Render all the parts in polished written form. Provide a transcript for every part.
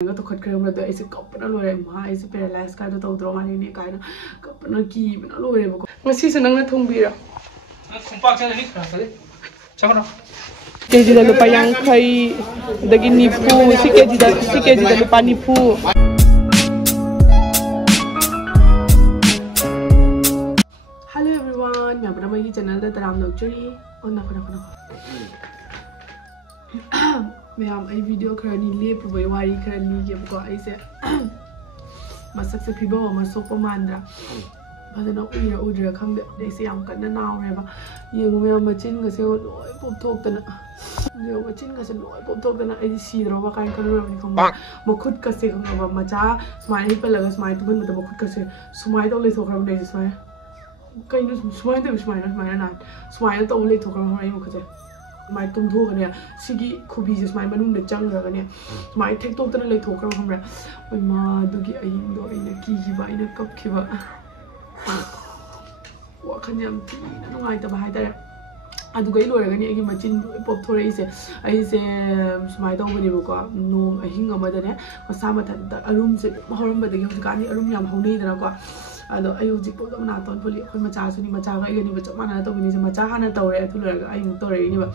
तो खट खरे मतलब ऐसे कपना लोरे मा ऐसे पैरालाइज का तो तौद्रो माने ने कायना कपना की बना लोरे बको ngasi se nangna thongbiरा kumpak sa ni khasale chamara keji da lupa yankai dagi nipu si keji da lupa nipu hello everyone मैं अपना मेरी चैनल पे तराम नौचरी और ना मैं अब ये वीडियो करनी ले पुबई वारी करनी के बको ऐसे मसक से फिबो मसोप मांद्रा फजना उइरा खंगदे ऐसे याम कन्ना नावरेबा येंगु मैं मचिन गसे लोय पोपथोकतना जो मचिन गसे लोय पोपथोकतना ऐ सीद्रोबा काइन खनुरबनि खंबा मखुद कसे खंबा मचा स्माइल हिपलगा स्माइल तुबन मत मखुद कसे स्माइल तो ले थोखरम नै स्माइल कइनु स्माइल ना स्माइल तो ले थोखरम हरै मखसे स्माइल तुम थोखने सिगी खुबी से स्माइल मनुंग दे चंगरगने स्माइल थेक्तोकतना ले थोखरम हमरा ओइ मा दुगी अइंदो इने किजिबा इने कपखिबा वाखन याम तीना नुंगाइतबा हाइतारे अदुगै लोरगनि एगी मचिन पोप थोरैसे ऐसे स्माइल तौबनिबको नोम अहिंग अमदने मसा मथन अरुम से हरमबदगी हजिकानि अरुम याम हौनेदनको अदो अय हजिक पोदम नातोन पुलि अखोय मचासुनी मचागा एगनि बच माना तौबिनि से मचा हाना तौरे अथु लोरगा अय मु तौरेनिबा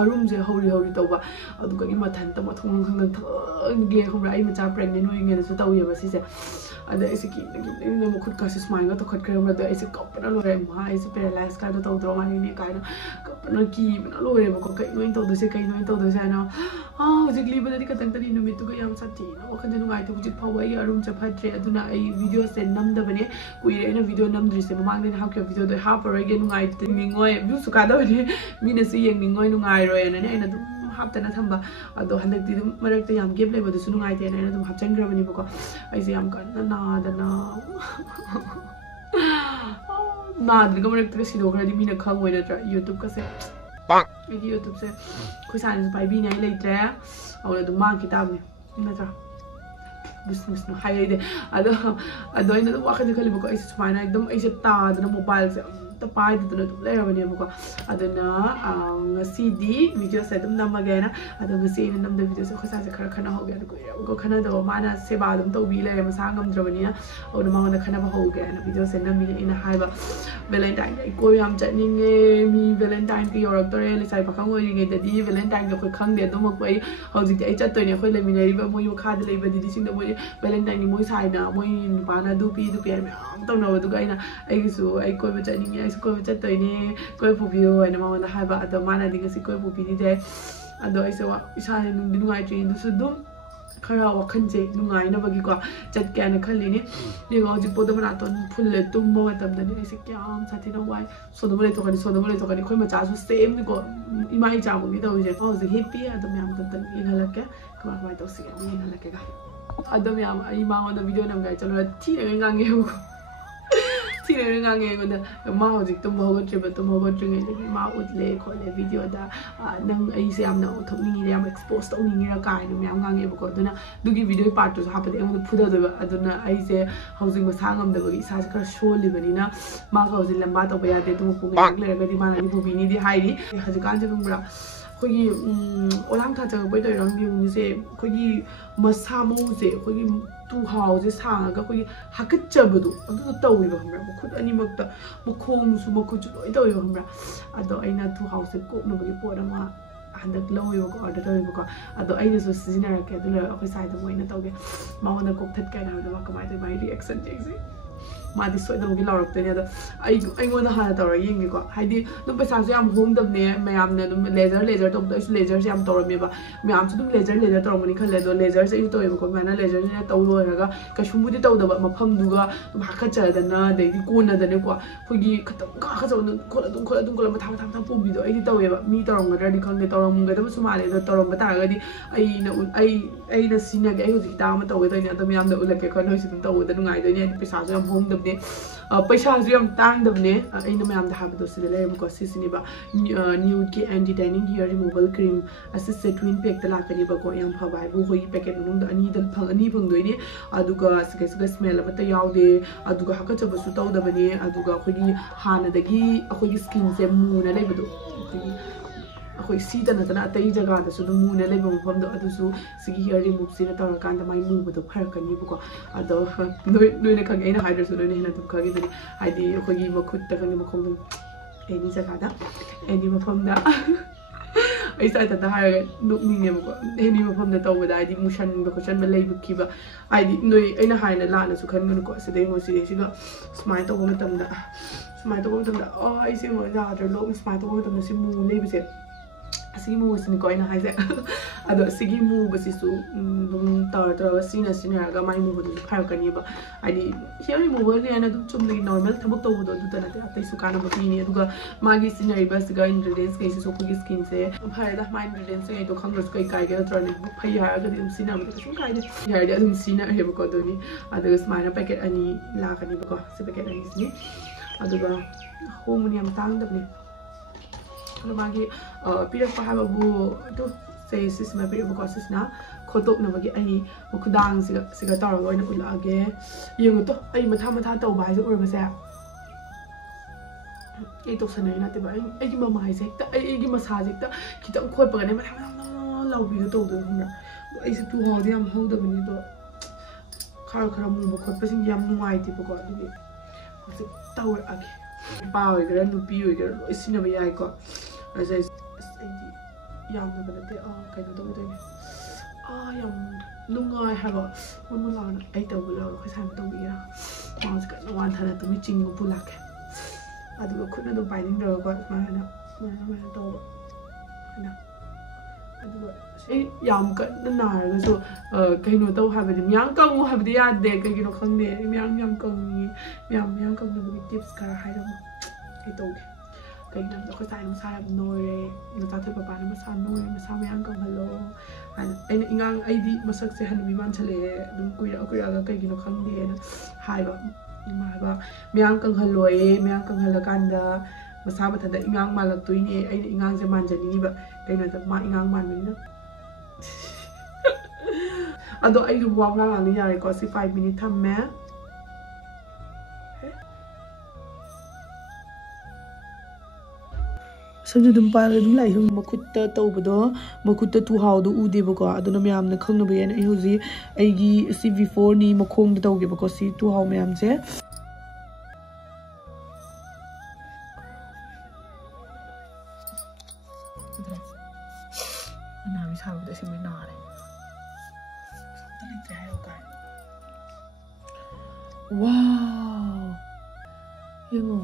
अरुम से हौरी तौबा अदुगनि मथन त मथोंग खंग थंगे खमरा अय मचा प्रेग्नेंट होइंगे सु तौयेबा सिसे अद ऐसे की खुद का स्माइल तो खट खरे मतलब ऐसे कपना लोरे मा ऐसे पैरालाइज का तो तौद्रो माने ने कायना कपना की बना लोरे बको कई नोइन तौदसे ना हजिक लिबदि कतंग तनी नुमितु ग याम साथी ना वखन नुगाइ तो हजिक फाव आई अरुम चफत्रे अदुना आई वीडियो से नमदबने कुइरे ना वीडियो नमद्रि से ममांग ने हाफ के वीडियो दो हाफ रगे नुगाइ निंगोय व्यू सुका दबने मीने से येंग निंगोय नुगाइ रोय ना ने ना दु हापतना थंबा अदो हंदकति दु मरकते याम गेप लेबदु सु नुगाइते ना दु हापचंग्रबनि बको ऐसे याम कन्ना नादना नाद्रिगा मरकते सिदोखरदि मीना खंगोय नत्रा YouTube का से YouTube से खुसान पाइबी नै लेत्रे औला दु मा किताबनि नत्रा बिजनेस न हाइदे अदो इन दु वाखन खलिबको ऐसे स्माइना एकदम ऐसे तादना मोबाइल से तो पाइदना दु लेरबनि बको अदना ngasi video से दम नमगे ना अदो ngasi इन नमद video से खुसा से खर खना हो गया को खना दो माना सेबा दम तो बि ले मसा ngमद्रबनि ना और मांगना खना हो गया ना video से नमि इन हाइबा valentine को याम चनिंगे मी valentine के योरक तोरे लेसाइ पखंग ओइरिगे ददि valentine को खंगदे दम कोइ हौजिक आई चतोइने खोइ लेमिनेरिबा मोइ खाद लेबा दिदि सिंग मोइ valentine मोइ साइना मोइ पाना दुपी म्याम तौनबा दुगा आइना आइगिसु आइ कोइ बचनिंगे आइ कोइ बचतोइने कोइ पुबियो आइना मांगना हाइबा अदो माना दिगसि कोइ पुबिदि दे अदो आइसे वा इसाने नुंदि नुगाइट्रि दुसु दुम खरा वखन से नुगाइनबगी को चटकेन खल्लिनि निगो हजि पोदम नातोन फुल्ले तुमबो मतमदनि ऐसे क्याम साथिना वाइ सोदमले तोकनि खोइ मचासु सेम निको इमाइ चामुनि तौजे हौजे हेपी अदो म्याम तन इनहलके कमा तौसिगे इनहलके गा अदो म्याम आई मांगोन वीडियो नमगाइ चलो थिरे गांगे मा हजिक तुम होगट्रिंगे मा उतले खोले वीडियो दा नंग ऐसे यामना उथोनिंगे याम एक्सपोज तौनिंगे काइन म्याम गांगेबको अदुना दुगी वीडियो पार्ट तो हापदे एमो फुददबा अदुना ऐसे हजिक मसांगमदबगी इसासे खर सोलिबनिना मा हजिक लंबा तौबा यादे तुम पुगे लेरगदि मानानि बुबिनि दि हाइरि हजिकान जे बुंब्रा खोगी ओलाम था चगबै तो रंग से खोगी मसा मौजे खोगी तू हाउजे सांगा खोगी हाकचबदु अदु तौइबा हमरा मखुद अनिमक्ता मखोंसु मखुचु लोइ तौइबा हमरा अदो अइना तू हाउसे कोकनबगी पोरमा हंदक लौइबको ऑर्डर तौइबको अदो अइना सो सिजनरके अदुला अखोइ साइड मोइना तौगे माउना कोकथत काइन हाउदा कमाइ माइ रिएक्शन जेसी मादी सोइदमगी लौरक्तने अदो अइगोना हाना तौरा येंगेको हाइदि दुम पैसासु याम होमदबने मयामने दुम लेजर तौबदो इस लेजर से याम तौरमेबा मयामसु दुम लेजर तौरमनि खल्ले दो लेजर से इस तौइबको माना लेजर ने तौलोरगा कशुमुदि तौदबा मफमदुगा दुम हाखचदना देदि कोनदने को खोगी खतम का खजौन खोला मथा पोबिदो आइदि तौएबा मी तौरमगदि खंगे तौरमगदब सुमाले दो तौरम बतागदि आइना सिनागे आइ हुजि दाम तौगदने अदम यामदा उलके खनोइसि दुम तौदा नुगाइदने पैसासु याम होम पैसासु याम तांगदबने अइना मयाम हाबदो सिदे लेबको सिसिनिबा न्यूड के anti tanning hair removal cream असिसे ट्विन पैक ता लाकनिबको याम फबाइबो होई पैकेट मनुंग अनी दल फंगदोइने अदुगा सिगे स्मेल अमता यावदे अदुगा हाकचबसु तौदबने अदुगा खोगी हानदगी अखोगी स्किन से मुना लेबदो खोगी ꯑꯩꯈꯣꯏ ꯁꯤꯗ ꯅꯠꯇꯅ ꯑꯇꯩ ꯖꯒꯥꯗꯁꯨ ꯑꯗꯨꯝ ꯃꯨꯅ ꯂꯩꯕ ꯃꯐꯝꯗꯣ ꯑꯗꯨꯁꯨ ꯁꯤꯒꯤ ꯍꯤꯌꯔ ꯔꯤꯃꯨꯚꯁꯤꯅ ꯇꯧꯔꯀꯥꯟꯗ ꯃꯥꯏ ꯃꯨꯕꯗꯣ ꯐꯔꯛꯀꯅꯤꯕꯀꯣ ꯑꯗꯣ ꯅꯣꯏꯅ ꯈꯪꯉꯦ ꯑꯩꯅ ꯍꯥꯏꯗ꯭ꯔꯁꯨ ꯅꯣꯏꯅ ꯍꯦꯟꯅ ꯑꯗꯨꯝ ꯈꯪꯉꯤꯗꯨꯅꯤ ꯍꯥꯏꯗꯤ ꯑꯩꯈꯣꯏꯒꯤ ꯃꯈꯨꯠꯇ ꯈꯪꯗꯦ ꯃꯈꯣꯡꯗ ꯑꯦꯅꯤ ꯖꯒꯥꯗ ꯑꯦꯅꯤ ꯃꯐꯝꯗ ꯑꯩ ꯁꯥꯏꯗꯇ ꯍꯥꯏꯔꯒ ꯅꯣꯛꯅꯤꯡꯉꯦꯕꯀꯣ ꯑꯦꯅꯤ ꯃꯐꯝꯗ ꯇꯧꯕꯗ ꯍꯥꯏꯗꯤ ꯃꯨꯁꯟꯕ ꯈꯣꯠꯆꯟꯕ ꯂꯩꯕꯈꯤꯕ ꯍꯥꯏꯗꯤ ꯅꯣꯏ ꯑꯩꯅ ꯍꯥꯏꯅ ꯂꯥꯟꯅꯁꯨ ꯈꯟꯒꯅꯨꯀꯣ ꯁꯤꯗꯩ ꯃꯣꯏꯁꯤꯗꯩꯁꯤꯒ ꯁꯨꯃꯥꯏꯅ ꯇꯧꯕ ꯃꯇꯝꯗ ꯑꯩꯁꯦ ꯌꯥꯗ꯭ꯔꯦ ꯂꯣꯛꯅ ꯁꯨꯃꯥꯏꯅ ꯇꯧꯕ ꯃꯇꯝꯗ ꯁꯤ ꯃꯨ ꯂꯩꯕꯁꯦ ꯑꯁꯤꯒꯤ ꯃꯨꯕꯁꯤꯅꯤꯀꯣ ꯑꯩꯅ ꯍꯥꯏꯁꯦ ꯑꯗꯣ ꯁꯤꯒꯤ ꯃꯨꯕꯁꯤꯁꯨ ꯑꯗꯨꯝ ꯇꯧꯔꯒ ꯁꯤꯖꯤꯟꯅꯔꯒ ꯃꯥꯏ ꯃꯨꯕꯗꯨꯁꯨ ꯐꯔꯛꯀꯅꯤꯕ ꯍꯥꯏꯗꯤ ꯍꯤꯌꯔ ꯔꯤꯃꯨꯚꯔꯅꯦ ꯍꯥꯏꯅ ꯑꯗꯨꯝ ꯆꯨꯝꯅꯒꯤ ꯅꯣꯔꯃꯦꯜ ꯊꯕꯛ ꯇꯧꯕꯗꯣ ꯑꯗꯨꯗ ꯅꯠꯇꯦ ꯑꯇꯩꯁꯨ ꯀꯥꯟꯅꯕ ꯄꯤꯅꯤ ꯑꯗꯨꯒ ꯃꯥꯒꯤ ꯁꯤꯖꯤꯟꯅꯔꯤꯕꯁꯤꯒ ꯏꯟꯒ꯭ꯔꯤꯗꯤꯌꯦꯟꯁꯈꯩꯁꯤꯁꯨ ꯑꯩꯈꯣꯏꯒꯤ ꯁ꯭ꯀꯤꯟꯁꯦ ꯐꯔꯦꯗ ꯃꯥꯏ ꯏꯟꯒ꯭ꯔꯤꯗꯤꯌꯦꯟꯁꯈꯩꯗꯣ ꯈꯪꯗ꯭ꯔꯁꯨ ꯀꯩ ꯀꯥꯏꯒꯦ ꯅꯠꯇ꯭ꯔꯅꯦ ꯐꯩ ꯍꯥꯏꯔꯒꯗꯤ ꯑꯗꯨꯝ ꯁꯤꯖꯤꯟꯅꯕꯗꯤ ꯀꯩꯁꯨꯝ ꯀꯥꯏꯗꯦ ꯍꯤꯌꯔꯗꯤ ꯑꯗꯨꯝ ꯁꯤꯖꯤꯟꯅꯔꯦꯕꯀꯣ ꯑꯗꯨꯅꯤ ꯑꯗꯨꯒ ꯁꯨꯃꯥꯏꯅ ꯄꯦꯀꯦꯠ 2 ꯂꯥꯛꯀꯅꯤꯕꯀꯣ ꯁꯤ ꯄꯦꯀꯦꯠ 2ꯁꯤꯅꯤ ꯑꯗꯨꯒ ꯍꯣꯡꯕꯅꯤ ꯌꯥꯝ ꯇꯥꯡꯗꯕꯅꯤ ꯑꯗꯣ ꯃꯥꯒꯤ ꯄꯤꯔꯛꯄ ꯍꯥꯏꯕꯕꯨ ꯑꯗꯨ ꯁꯤꯁꯤꯃ ꯄꯤꯔꯛꯄꯀꯣ ꯁꯤꯁꯤꯅ ꯈꯣꯠꯇꯣꯛꯅꯕꯒꯤ ꯑꯩ ꯈꯨꯗꯥꯡꯁꯤꯒ ꯇꯧꯔꯒ ꯑꯣꯏꯅ ꯎꯠꯂꯛꯑꯒꯦ ꯌꯦꯡꯉꯨꯇꯣ ꯑꯩ ꯃꯊꯥ ꯇꯧꯕ ꯍꯥꯏꯁꯦ ꯎꯔꯕꯁꯦ ꯑꯩ ꯇꯧꯁꯟꯅꯔꯤ ꯅꯠꯇꯦꯕ ꯑꯩꯒꯤ ꯃꯃꯥꯏꯁꯦ ꯍꯦꯛꯇ ꯑꯩꯒꯤ ꯃꯁꯥꯁꯦ ꯍꯦꯛꯇ ꯈꯤꯇꯪ ꯈꯣꯠꯄꯒꯅꯦ ꯃꯊꯥ ꯂꯥꯎꯕꯤꯗꯣ ꯇꯧꯗꯣꯏꯅ ꯈꯪꯕ꯭ꯔꯥ ꯑꯩꯁꯦ ꯇꯨꯍꯥꯎꯗꯤ ꯌꯥꯝ ꯍꯧꯗꯕꯅꯤ ꯑꯗꯣ ꯈꯔ ꯃꯨꯕ ꯈꯣꯠꯄꯁꯤꯡꯁꯦ ꯌꯥꯝ ꯅꯨꯡꯉꯥꯏꯇꯦꯕꯀꯣ ꯑꯗꯨꯒꯤ ꯍꯧꯖꯤꯛ ꯇꯧꯔꯛꯑꯒꯦ ꯅꯨꯄꯥ ꯑꯣꯏꯒꯦꯔꯥ ꯅꯨꯄꯤ ꯑꯣꯏꯒꯦꯔꯥ ꯂꯣꯏ ꯁꯤꯖꯤꯟꯅꯕ ꯌꯥꯏꯀꯣ ꯑꯁ ꯑꯩꯗꯤ ꯌꯥꯝꯅꯕ ꯅꯠꯇꯦ ꯀꯩꯅꯣ ꯇꯧꯗꯣꯏꯅꯦ ꯌꯥꯝ ꯅꯨꯡꯉꯥꯏ ꯍꯥꯏꯕ ꯃꯃ ꯂꯥꯎꯅ ꯑꯩ ꯇꯧꯕ ꯂꯧꯔ ꯑꯩꯈꯣꯏ ꯁꯥꯏꯅ ꯇꯧꯕꯤꯒꯦꯔꯥ ꯃꯥꯁꯦ ꯀꯟꯅ ꯋꯥꯟꯊꯅ ꯇꯨꯃꯤ ꯆꯤꯡꯕ ꯄꯨꯂꯛꯀꯦ ꯑꯗꯨꯒ ꯈꯨꯠꯅ ꯑꯗꯨꯝ ꯄꯥꯏꯅꯤꯡꯗ꯭ꯔꯒꯀꯣ ꯁꯨꯃꯥꯏꯅ ꯇꯧꯕ ꯍꯥꯏꯅ ꯑꯗꯨꯒ ꯑꯩ ꯌꯥꯝ ꯀꯟꯅ ꯅꯥꯔꯒꯁꯨ ꯀꯩꯅꯣ ꯇꯧ ꯍꯥꯏꯕꯗꯤ ꯃꯌꯥꯝ ꯀꯪꯉꯨ ꯍꯥꯏꯕꯗꯤ ꯌꯥꯗꯦ ꯀꯩꯒꯤꯅꯣ ꯈꯪꯗꯦ ꯑꯩ ꯃꯌꯥꯝ ꯀꯪꯅꯤꯡꯉꯤ ꯃꯌꯥꯝ ꯀꯪꯅꯕꯒꯤ ꯇꯤꯞꯁ ꯈꯔ ꯍꯥꯏꯔꯝꯃꯣ ꯑꯩ ꯇꯧꯒꯦ ꯀꯩꯒꯤꯅꯣ ꯍꯥꯏꯕꯗ ꯑꯩꯈꯣꯏ ꯁꯥꯏꯅ ꯃꯁꯥ ꯌꯥꯝ ꯅꯣꯏꯔꯦ ꯅꯆꯥꯊꯣꯏ ꯄꯄꯥꯅ ꯃꯁꯥ ꯅꯣꯏꯔꯦ ꯃꯁꯥ ꯃꯌꯥꯝ ꯀꯪꯍꯜꯂꯣ ꯍꯥꯏꯅ ꯑꯩꯅ ꯑꯩꯗꯤ ꯃꯁꯛꯁꯦ ꯍꯟꯅꯨꯕꯤ ꯃꯥꯟꯁꯜꯂꯛꯑꯦ ꯑꯗꯨꯝ ꯀꯨꯏꯔꯛꯑꯒ ꯀꯩꯒꯤꯅꯣ ꯈꯪꯗꯦꯅ ꯍꯥꯏꯕ ꯃꯌꯥꯝ ꯀꯪꯍꯜꯂꯣꯏꯌꯦ ꯃꯌꯥꯝ ꯀꯪꯍꯜꯂꯀꯥꯟꯗ ꯃꯁꯥ ꯃꯊꯟꯇ ꯏꯉꯥꯡ ꯃꯥꯜꯂꯛꯇꯣꯏꯅꯦ ꯑꯩꯅ ꯏꯉꯥꯡꯁꯦ ꯃꯥꯟꯖꯅꯤꯡꯉꯤꯕ ꯀꯩꯅꯣꯗ ꯃꯥ ꯏꯉꯥꯡ ꯃꯥꯟꯕꯅꯤꯅ ꯑꯗꯣ ꯑꯩꯁꯨ ꯋꯥ ꯉꯥꯡꯉꯅꯤ ꯌꯥꯔꯦꯀꯣ ꯁꯤ 5 ꯃꯤꯅꯤꯠ ꯊꯝꯃꯦ ꯁꯝꯁꯨ ꯑꯗꯨꯝ ꯄꯥꯏꯔꯒ ꯑꯗꯨꯝ ꯂꯥꯛꯏ ꯃꯈꯨꯠꯇ ꯇꯧꯕꯗꯣ ꯃꯈꯨꯠꯇ ꯇꯨꯍꯥꯎꯗꯣ ꯎꯗꯦꯕꯀꯣ ꯑꯗꯨꯅ ꯃꯌꯥꯝꯅ ꯈꯪꯅꯕ ꯌꯥꯏꯅ ꯑꯩ ꯍꯧꯖꯤꯛ ꯑꯩꯒꯤ ꯁꯤ V4ꯅꯤ ꯃꯈꯣꯡꯗ ꯇꯧꯒꯦꯕꯀꯣ ꯁꯤ ꯇꯨꯍꯥꯎ ꯃꯌꯥꯝꯁꯦ ꯑꯅꯥꯕꯤ ꯁꯥꯕꯗ ꯑꯁꯦꯡꯕꯩ ꯅꯥꯔꯦ ꯑꯝꯇ ꯂꯩꯇ꯭ꯔꯦ ꯍꯥꯏꯌꯣ ꯀꯥꯏ ꯋꯥꯎ ꯌꯦꯡꯉꯣ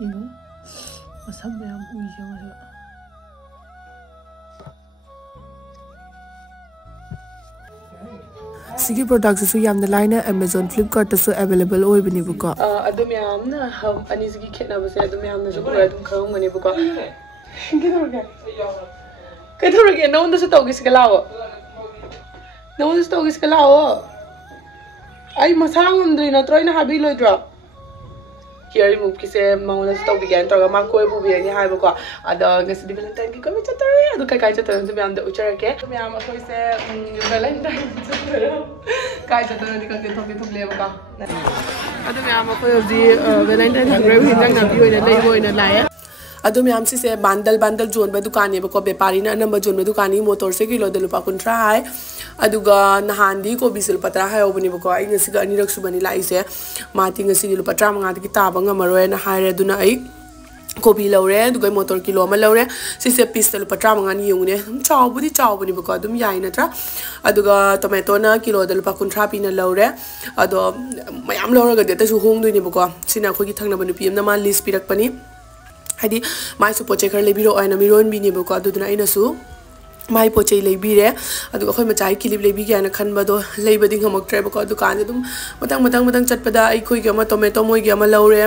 yun masama yung uwi siya masama Sigi products su yamna line Amazon Flipkart su available oibani buko adum yamna ani sigi khetna base adum yamna su pura adum kharong mani buko kedorage no onda su togis kalawo no onda su togis kalawo ai masang undri na troina habi loidra Here remove kise mauna stop began to ma koi bu bi ani haiba ko ada ngasi valentine ki ko me chatare adu kai kai chatare to me am da uchara ke me am ko se valentine chatare kai chatare di ka te thok le ba adu me am ko di valentine grave hinjang na bi hoina lei hoina lai adu me am si se bandal zone ba dukan ne ba ko bepari na number zone ba dukani motor se kilo de lupa kuntra hai aduga nahandi ko bisul patra ha obani ba ko ai ngasi ga ani rak subani lai se mati ngasi lupa tra manga ki ta banga maroi na haire duna ai kobi laure dugai motor kilo ma laure sise piece lu patra manga ni yungne chaw buni ba ko dum yai na tra aduga tomato na kilo de lu pa kuntra pi na laure ado mayam laure ga de ta su hong dui ni ba ko sina ko gi thangna banu pm na ma list pirak pani hadi mai su poche khar lebiro aina miron bi ni ba ko aduna aina su mai poche lebire aduga khoi machai kilip lebi ga na khan ba do leibadi ngamak tre ba ko dukan dum matang chatpada ai khoi ga ma tomato moi ga ma laure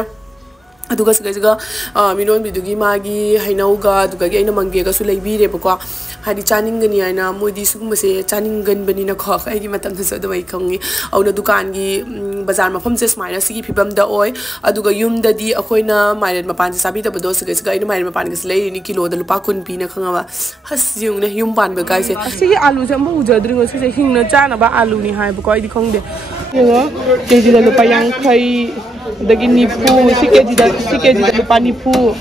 aduga siga minon bidugi magi hainauga aduga gi aina mangi ga su leibire ba ko hadi chaning gani aina modi sugum se chaning gan bani na kho ai gi matam se do mai khangi auna dukan gi bazar mafam se smaina sigi phibam da oi aduga yum da di akoina mairen mapan se sabi da bodo siga aina mairen mapan gi lei ni kilo da lupa kun pi na khanga ba has yung ne yum ban ba gai se sigi alu se mo ujadringo se hingna chana ba alu ni hai ba ko ai di khong de yo keji da lupa yang khai adagi nifu si kg da lupa nifu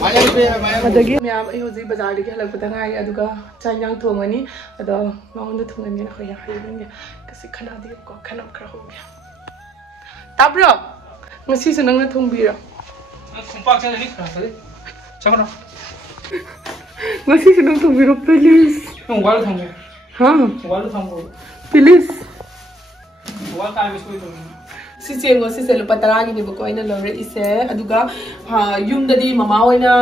adagi myam ai hoji bazar dagi halak pata ngai aduga chanyang thongani ado ngon da thongani na khoya haibinge kasi khana di ko khanam khara hoge tabro ngasi se nang na thongbira kumpak cha ni khara sale chakra ngasi se nang thongbiro please wal thongbo ha wal thongbo please wal ka bisoi to si se lupa tara ni ba ko ina lore ise aduga yum dadi mama oina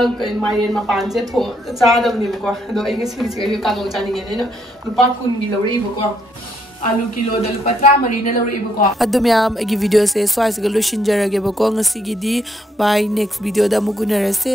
mairen ma pan se tho cha da ni ba ko ado ai ngasi se ka go cha ni ne na lupa kun gi lore ba ko alu kilo da lupa tara mari na lore ba ko adu myam agi video se swais ga lo shinjara ge ba ko ngasi gi di by next video da mugunara se